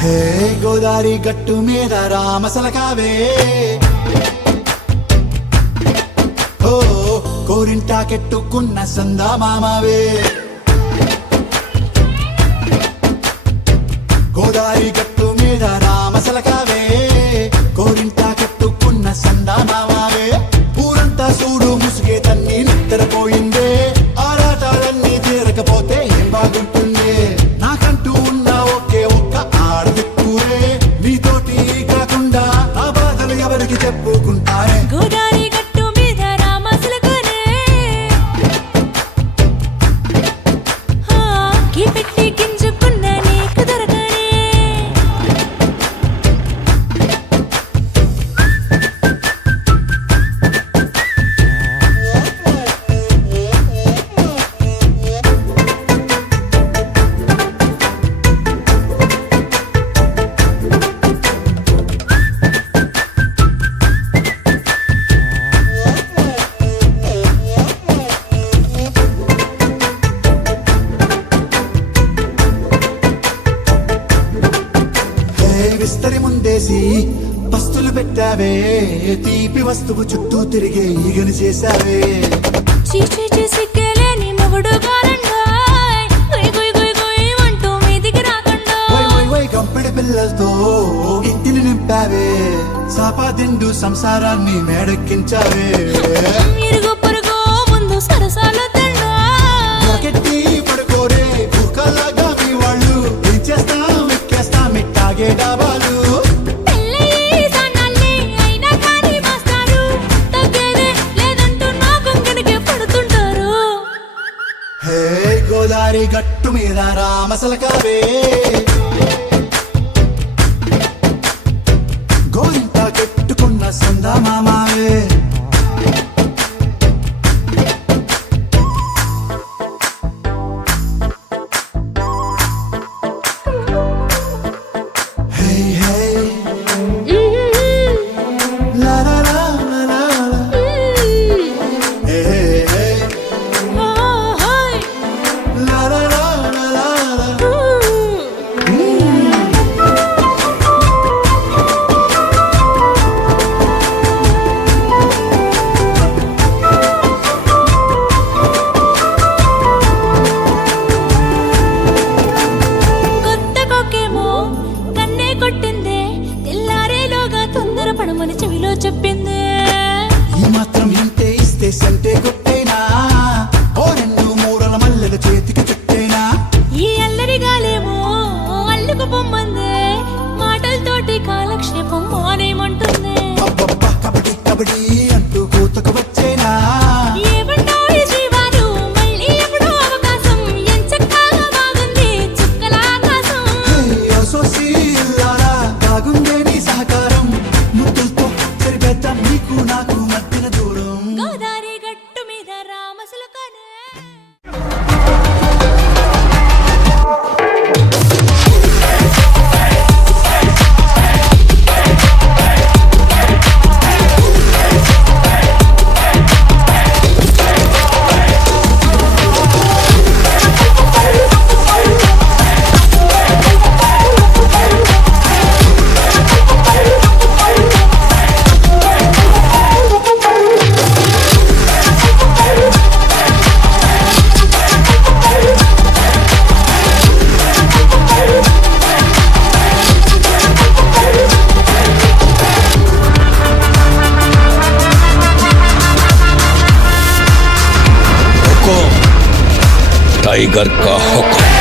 హే గోదారి గట్టు మీద రామసలకావే ఓ కోరింటాకెట్టుకున్న సందా మామావే గోదారి గట్టు మీద రామసలకావే కోరింటాకెట్టుకున్న సందా మామావే ఊరంతా చూడు ముసుగే తన్ని నిద్రపోయిందే ఆరాటాలన్నీ తీరకపోతే ఏం బాగుంటుంది నాకంటూ ఉన్న ఒకే ఒక్క ఆడదిక్కురే నీతోటి కాకుండా ఆ బాధలు ఎవరికి చెప్పుకుంటారే గోదారి గట్టు మీద రామసలకనే పెట్టి గింజుకున్న నీకు దొరకనే విస్తరి ముందేసి పస్తులు పెట్టావే తీపి వస్తువు చుట్టూ తిరిగే ఈగని చేశావే చీచి సిగ్గలేని మొగుడు కారండాయ్ గుయ్ గుయ్ గుయ్ గుయ్ అంటూ మీదికి రాకుండా వై గంపెడి పిల్లలతో ఇంటిని నింపావే సాపాదిండు సంసారాన్ని మేడెక్కించావే ఇరుగు పొరుగు ముందు సరసాల తండా రాకెట్టి పడుకోరే భూకల్లాగా మీ వాళ్ళు ఏం చేస్తాం ఎక్కేస్తాం ఇట్టాగే డాబాలు హే గోదారి గట్టు మీద రామసలకావే గోరింట కెట్టుకున్న సందా మామావే హే హే లా లా లా లా లా లా. హే హే లా లా లా లా లా లా. కొత్త కొక్కేమో కన్నే కొట్టిందే తెల్లారేలోగా తొందర పడమని చెవిలో చెప్పిందే ఈ మాత్రం ఇంతే ఇస్తే సంటే కొట్టేనా ఓ రెండు మూరల మల్లెల చేతికి చుట్టేనా ఈ అల్లరి గాలేమో అల్లుకు పొమ్మందే మాటలతోటి కాలక్షేపం మానేమంటుందే అబ్బబ్బా కబడ్డీ కబడ్డీ అంటూ కూతకు వచ్చేనా ఏమంటాయి జీవాలు మళ్ళీ ఎప్పుడో అవకాశం ఎంచక్కా బాగుంది చుక్కల ఆకాశం సోసి ఇల్లారా బాగుందే నీ సహకారం ముద్దులతో సరిపెద్దాం నీకు నాకు మధ్యన దూరం గోదారి గట్టు మీద రామసలకనే टाइगर का हुक्म।